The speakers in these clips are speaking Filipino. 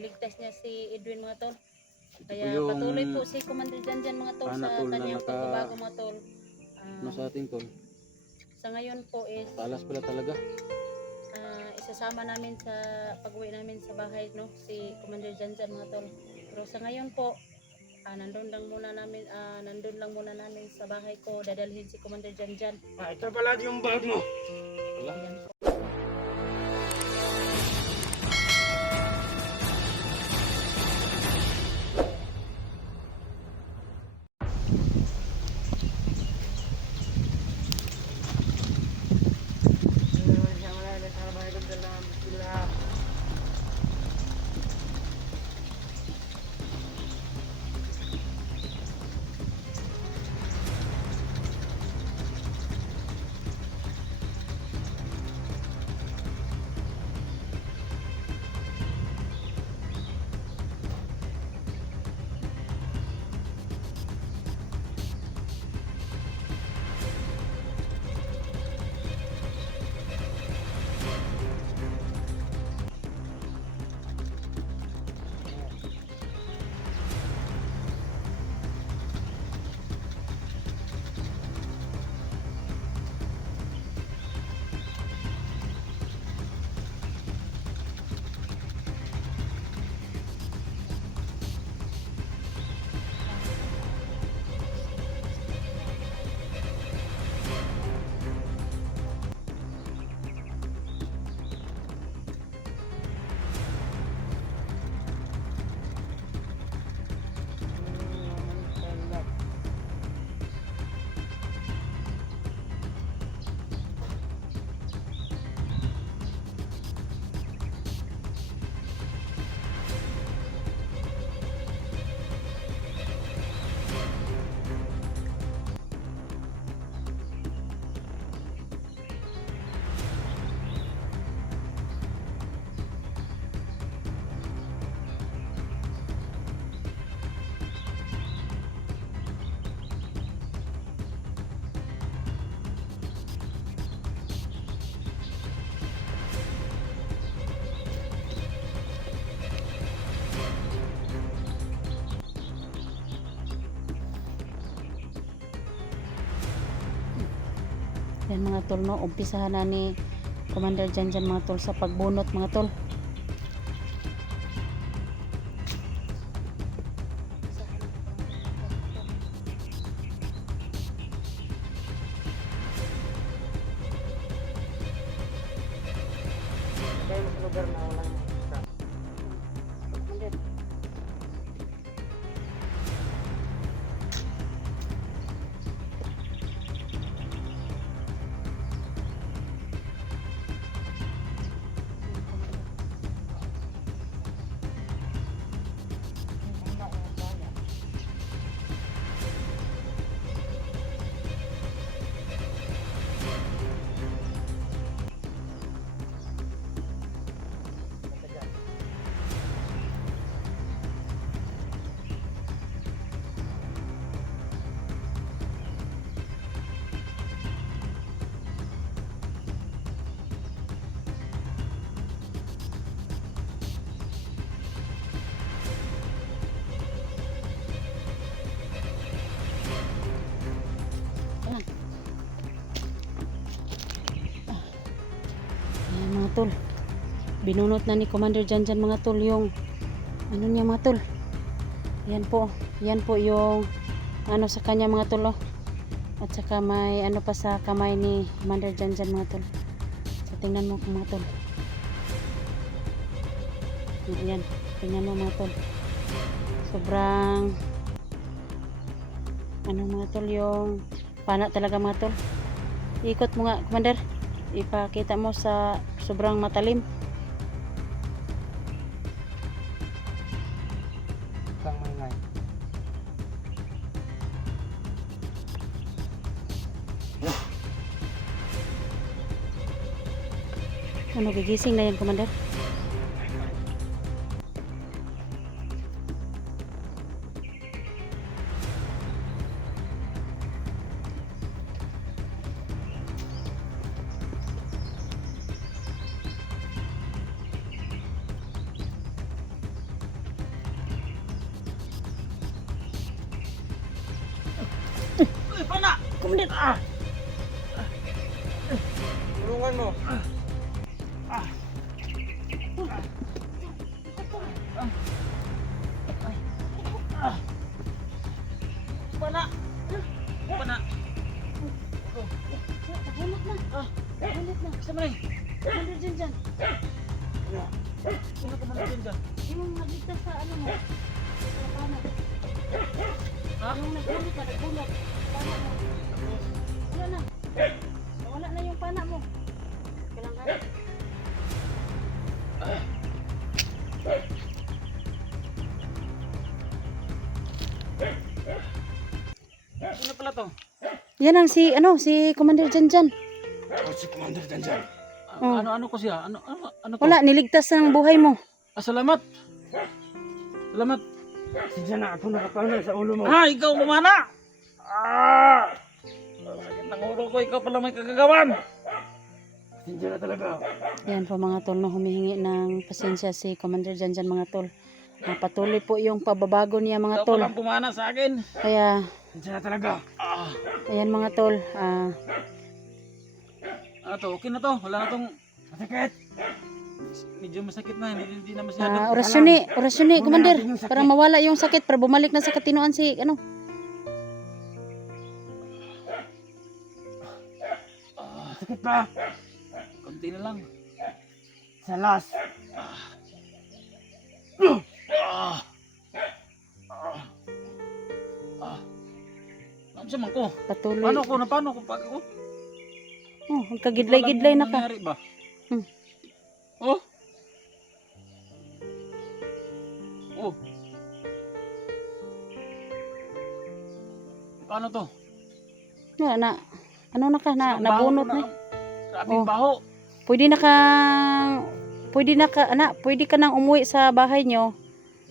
niligtas niya si Edwin mga tol. Kaya yung patuloy po si Commander Janjan mga tol sa tol na kanyang naka- pagbabago mga tol. Ano sa atin tol? Sa ngayon po is Talas pala talaga. isasama namin sa pag-uwi namin sa bahay no si Commander Janjan mga tol. Pero sa ngayon po nandun lang muna namin sa bahay ko, dadalhin si Commander Janjan. Ito pala yung bag mo. Wala. Ayan po. Yan mga tol no, umpisahan na ni Commander Janjan mga tol sa pagbunot mga tol. Kayo sa lugar na walang isa. Ayan mga tol, binunot na ni Commander Janjan mga tol yung ano niya mga tol. Yan po yung ano sa kanya mga tol oh. At saka may ano pa sa kamay ni Commander Janjan mga tol. So tingnan mo mga tol. Ayan, tingnan mo mga tol. Sobrang ano mga tol, yung pana talaga mga tol. Ikot mo nga Commander, ipakita mo sa sobrang matalim. Kang mangay. Ano, gigising na yan Commander. Commander. Tulungan mo. Pana. Pana. Nahulog na. Nahulog na. Sama rin. Commander Janjan. Sino ka man natin dyan? Yung nagligtas sa ano mo. Sa pana. Yung naghulog ka, naghulog. Pana mo. Wala na. Wala na yung pana mo. Kailangan. Sino pala to? Yan ang si Commander Janjan. Oh, si Commander Janjan. Oh. Ano ko siya? Ano to? Wala, niligtas ng buhay mo. Salamat. Salamat. Sige na, ako nakapanggal sa ulo mo. Ikaw mamana! Sakit ng ulo ko, ikaw pala may kagagawan. Sige na talaga. Yan po mga tol, no, humihingi ng pasensya si Commander Janjan mga tol. Patuloy po yung pababago niya mga Ikaw tol. palang pumana sa akin. Kaya, Sige na talaga. ayan mga tol. Ano to? Okay na to. Wala na tong Masakit. medyo masakit na. Hindi na masyado. Orasyon ni, Commander. natin yung sakit. Para mawala yung sakit, para bumalik na sa katinoan si, Masakit pa. Konti na lang. Sa last. Ano siya man ko? patuloy. Paano ko? Pag ako? Oh, kagidlay-gidlay na ka. Nangyari ba? Hmm. Oh? Oh. Paano to? Wala na. Ano na ka, Ang baho nabunot ko na. Grabing Oh. baho. Pwede ka nang umuwi sa bahay nyo.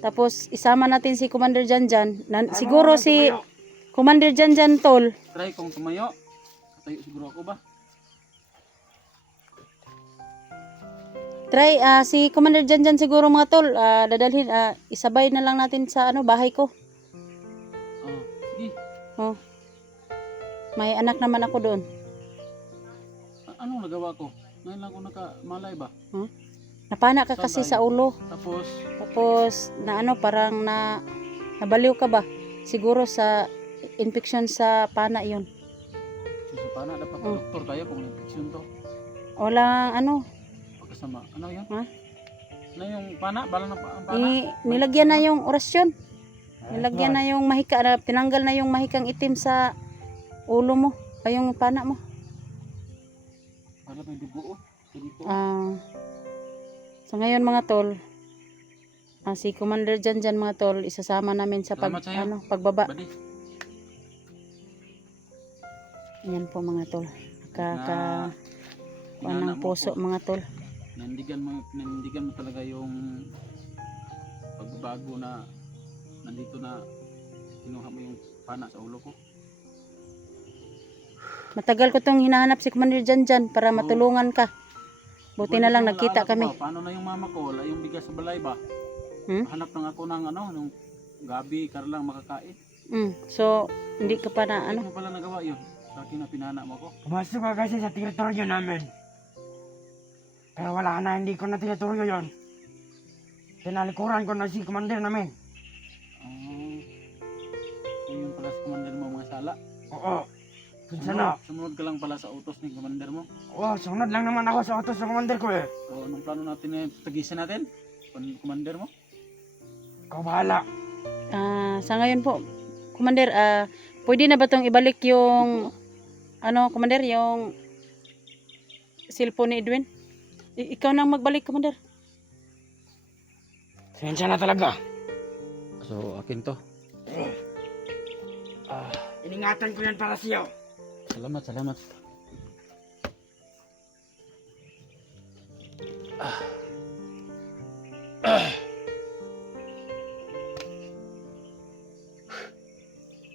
Tapos isama natin si Commander Janjan. Siguro si Commander Janjan tol. Try kong tumayo. Tayo siguro ako ba? Try si Commander Janjan siguro mga tol. Dadalhin isabay na lang natin sa bahay ko. Sige. Oh. May anak naman ako doon. Anong nagawa ko? Ngayon lang ako nakamalay ba? Napana ka kasi sa ulo. Tapos, Tapos parang nabaliw ka ba? Siguro sa infection sa pana 'yon. sa pana, dapat Oh. doktor tayo kung infection to. Wala Pagkasama. Ano yun? Ha? Ano yung pana? Balang ng pana? nilagyan na yung orasyon. Nilagyan na yung mahika, tinanggal na yung mahikang itim sa ulo mo, yung pana mo. Para may dugo oh. So, dito. So ngayon mga tol, si Commander Janjan mga tol, isasama namin sa Salamat sa'yo. pagbaba. Badi. Yan po mga tol. Na- Kuha ng Inana mo puso ako. mga tol. Nanindigan mo talaga yung pagbabago na nandito na kinuha mo yung pana sa ulo ko. Matagal ko tong hinahanap si Commander Janjan para matulungan ka. Buti na lang Balik yung nagkita alaala ko kami. ba? Paano na yung mama ko? Wala yung bigas sa balay ba? Hmm? Hanap lang ako ng nung gabi para lang makakain. So hindi ka pa na Ano mo pala nagawa yun? Sa akin na pinana mo ko. Pumasok ka kasi sa teritoryo namin. Pero wala na, hindi ko na teritoryo yon. Tinalikuran ko na si commander namin. So yun pala sa commander mo mga sala. Oo. Sana. Sumunod ka lang pala sa utos ng commander mo. Oo, sunod lang naman ako sa utos ng commander ko eh. So anong plano natin tagisan natin? Commander mo? Ikaw bahala. sa ngayon po, Commander, pwede na ba tong ibalik yung Commander, yung cellphone ni Edwin? Ikaw nang magbalik, Commander. Sensya na talaga. So akin to. Iningatan ko yan para siyo. Salamat.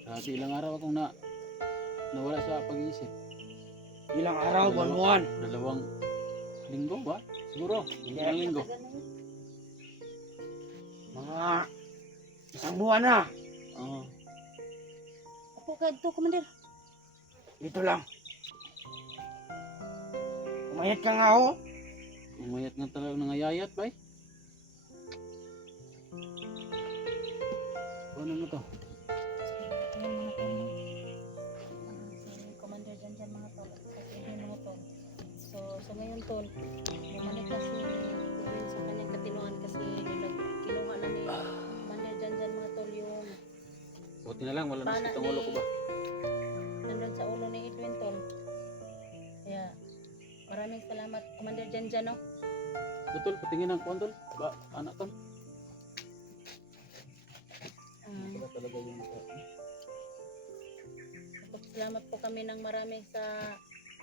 Kasi ilang araw akong nawala sa pag-iisip. Ilang araw, buwan-buwan. 2 linggo ba? Siguro, ilang linggo. Mga isang buwan na. Oo. Opo ka ito, Commander. Dito lang. Umayat ka nga oh. Umayat nga talaga nangayayat bay. Ano mo to? Ayan mga tol, no? Si Commander Janjan mga tol, kasi yun mga tol. So ngayon tol, bumalik na si Edwin sa kanyang katinuan kasi kinuha na ni Commander Janjan mga tol yung Buti na lang wala na Pana sakit ang ulo ko ba? nandun sa ulo ni Edwin tol. Kaya maraming salamat Commander Janjan, no? Betul, patingin ang kuwan tol. Ba, anak tol. Wala talaga yung Salamat po kami ng marami sa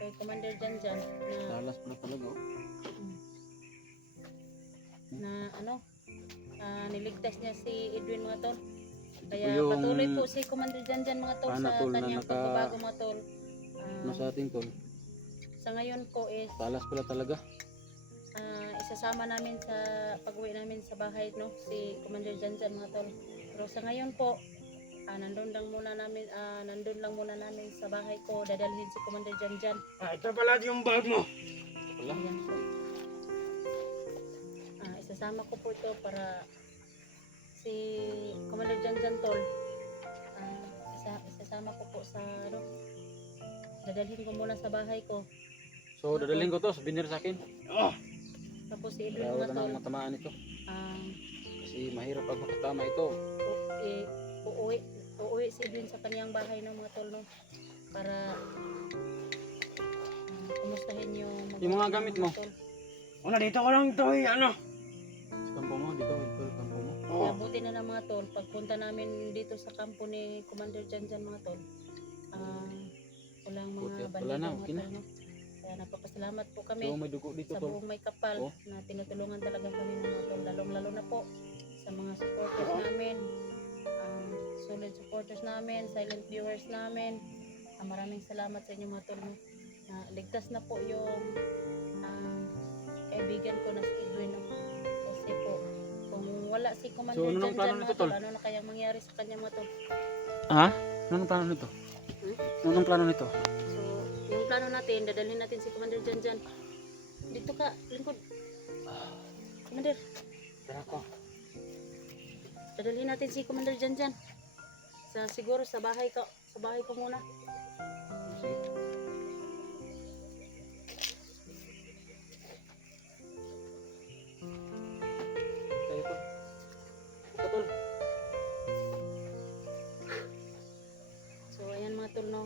kay Commander Janjan na talas pala talaga oh. Niligtas niya si Edwin mga tol. Ito Kaya po yung patuloy po si Commander Janjan mga tol Pana, sa tol, na kanyang naka- pagbabago mga tol. Ano sa atin tol? Sa ngayon po is Talas pala talaga. isasama namin sa pag-uwi namin sa bahay, no, si Commander Janjan mga tol. Pero sa ngayon po nandun lang muna namin sa bahay ko, dadalhin si Commander Janjan. Ito pala yung bag mo. Ito pala. Ayan po. Isasama ko po ito para si Commander Janjan tol. Isasama ko po sa dadalhin ko muna sa bahay ko. So dadalhin ko to, souvenir sa akin. Oh. Tapos si Edwin Para mga wala tol. nang matamaan ito. ah, Kasi mahirap pag makatama ito. uuwi si Edwin sa kanyang bahay ng mga tol, no? Para kumustahin Yung mga gamit mo. tol. Una dito ko lang ito ano. Sa kampo mo, dito, ito yung kampo mo. Oh. Buti na lang mga tol, pagpunta namin dito sa kampo ni Commander Janjan mga tol, walang Buti mga at wala bandido na, mga okay na. tol, no? Kaya napapasalamat po kami So may dugo dito sa tol. buong may kapal Oh. na tinutulungan talaga kami ng mga tol, lalong-lalo na po sa mga supporters namin, solid supporters namin, silent viewers namin. Maraming salamat sa inyo mga tol, no? Ligtas na po yung kaibigan ko na si Edwin, no? Kasi po kung wala si Commander So, anong plano Janjan nito, mga tol, tol? ano na kayang mangyari sa kanya mga tol? Ha? Anong plano nito? Anong plano nito? So, yung plano natin, dadalhin natin si Commander Janjan. Dito ka, lingkod. Commander, Tara ko. dadalhin natin si Commander Janjan. Siguro sa bahay ko muna. Sige. Tayo tol. Ito tol. So, ayan mga tol, no?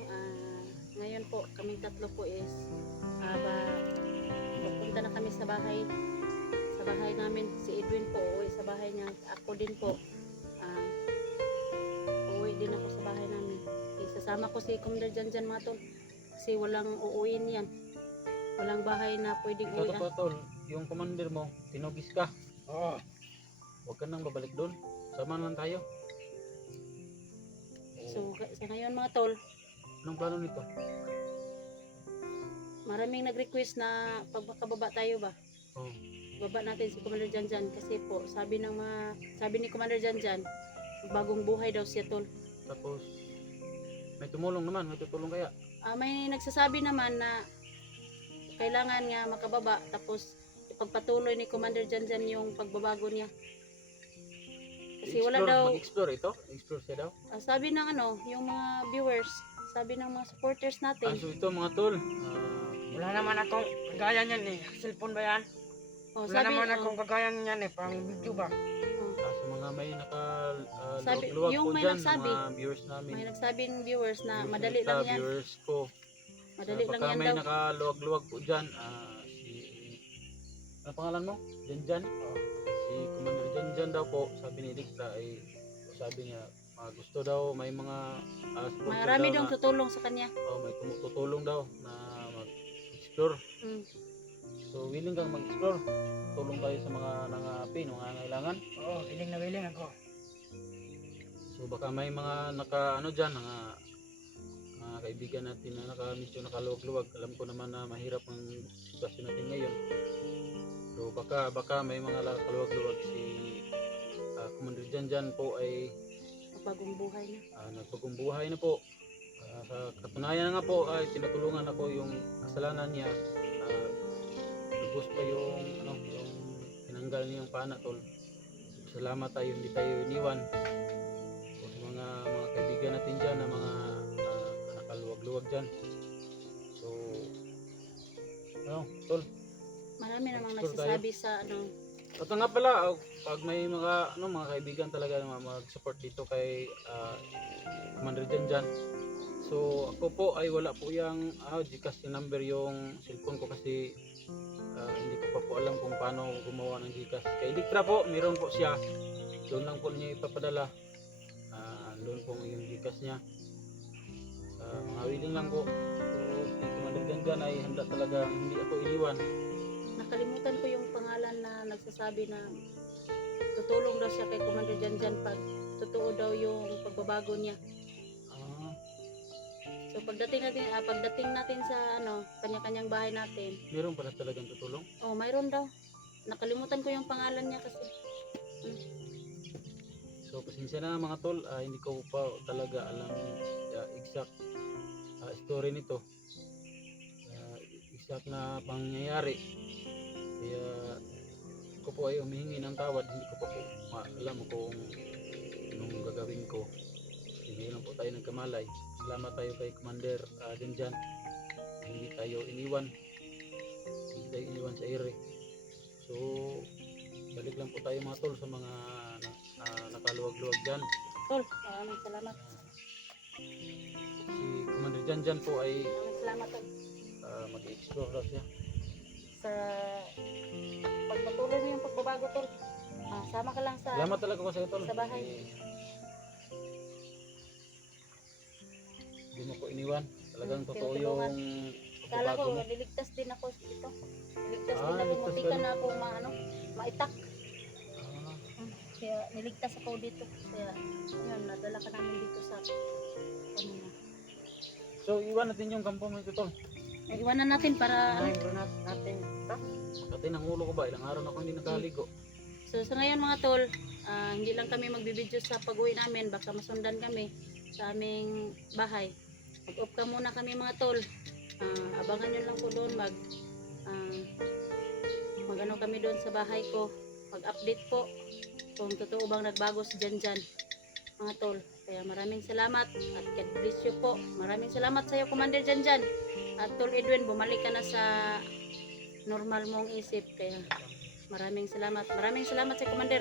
Ngayon po, kaming tatlo po is pupunta na kami sa bahay. Sa bahay namin, si Edwin po, uuwi sa bahay niya. Ako din po, uuwi din ako sa bahay namin. Isasama ko si Commander Janjan mga tol. Kasi walang uuwiin yan. Walang bahay na pwedeng Ito uwian. to tol. Yung commander mo, tinugis ka. Oh. Huwag ka nang babalik doon. Sama lang tayo. So, sa ngayon mga tol, Anong plano nito? maraming nag-request na pagkababa tayo ba? Oh. Baba natin si Commander Janjan kasi po sabi ni Commander Janjan, bagong buhay daw siya tol. Tapos may tumulong naman, may tutulong kaya. May nagsasabi naman na kailangan nga makababa tapos ipagpatuloy ni Commander Janjan yung pagbabago niya. Kasi wala daw, Mag-explore ito? Explore siya daw? sabi ng yung mga viewers, sabi ng mga supporters natin. So ito mga tol. Wala naman akong kagaya niyan eh. Cellphone ba yan? Oh, Wala naman akong kagaya niyan eh. Pang video ba? Sa mga may Sabi- luwag yung po may dyan, nagsabi, mga viewers namin. may nagsabing viewers na Viewers madali nila, lang yan. Viewers ko. Madali lang Baka yan may daw. nakaluwag-luwag po dyan. Ano pangalan mo? Janjan? Si Commander Janjan daw po, sabi ni Dikta ay sabi niya gusto daw may mga supporter Marami daw daw na, tutulong sa kanya. may tutulong daw na mag-explore. Mm. So willing kang mag-explore. Tulong tayo sa mga nangapi, mga kailangan. Oo, willing na willing ako. So baka may mga dyan, mga kaibigan natin na medyo nakaluwag-luwag. Alam ko naman na mahirap ang sitwasyon natin ngayon. So baka may mga nakaluwag-luwag si Commander Janjan po ay Bagong buhay niya. nagbagong buhay na po. Sa katunayan nga po ay tinutulungan ako yung kasalanan niya. Lubos pa yung yung tinanggal niya yung pana tol. Salamat tayo, hindi tayo iniwan. So, sa mga kaibigan natin dyan na mga nakaluwag-luwag dyan. So, tol. Marami namang Sure nagsasabi sa At nga pala, pag may mga mga kaibigan talaga na mag-support dito kay Commander Janjan. So ako po ay wala po yung Gcash number yung cellphone ko kasi hindi ko pa po alam kung paano gumawa ng Gcash. Kay Electra po, meron po siya. Doon lang po niya ipapadala. Doon po yung Gcash niya. Mga willing lang po. So si Commander Janjan ay handa talaga hindi ako iniwan. nakalimutan ko yung pangalan na nagsasabi na tutulong daw siya kay Commander Janjan pag totoo daw yung pagbabago niya. So pagdating natin sa kanya-kanyang bahay natin. Meron pala talagang tutulong. Oh, mayroon daw. Nakalimutan ko yung pangalan niya kasi. So pasensya na mga tol, hindi ko pa talaga alam exact story nito. Exact na pangyayari. Kaya ko po ay humihingi ng tawad, hindi ko pa po alam kung anong gagawin ko. Hindi lang po tayo nagkamalay. Salamat tayo kay Commander Janjan. Hindi tayo iniwan sa ere. So balik lang po tayo mga tol sa mga nakaluwag-luwag dyan. Tol, maraming salamat. Si Commander Janjan po ay Maraming salamat tol. mag-explore daw siya. Sa pagpatuloy mo yung pagbabago tol. Sama ka lang sa Salamat talaga ko sa iyo tol. Sa bahay. Hindi mo ko iniwan. Talagang totoo tinutulungan. yung Kala ko pagbabago mo. liligtas din ako dito. Liligtas din ako, Ligtas munti ka ka rin. na ako maitak. Ah, Kaya niligtas ako dito. Kaya yun, nadala ka namin dito sa na. So iwan natin yung kampo mo ito tol. Iwanan natin para Mayroon natin ito. Makati ng ulo ko ba? Ilang araw na ako hindi nakaligo. So sa ngayon mga tol, hindi lang kami magbibideo sa pag-uwi namin, baka masundan kami sa aming bahay. Mag-off ka muna kami mga tol. Abangan nyo lang po doon mag-ano kami doon sa bahay ko. Mag-update po kung totoo bang nagbago si Janjan mga tol. Kaya maraming salamat at God bless you po. Maraming salamat sa iyo Commander Janjan. At Tol Edwin, bumalik ka na sa normal mong isip. Kaya maraming salamat. Maraming salamat sa Commander.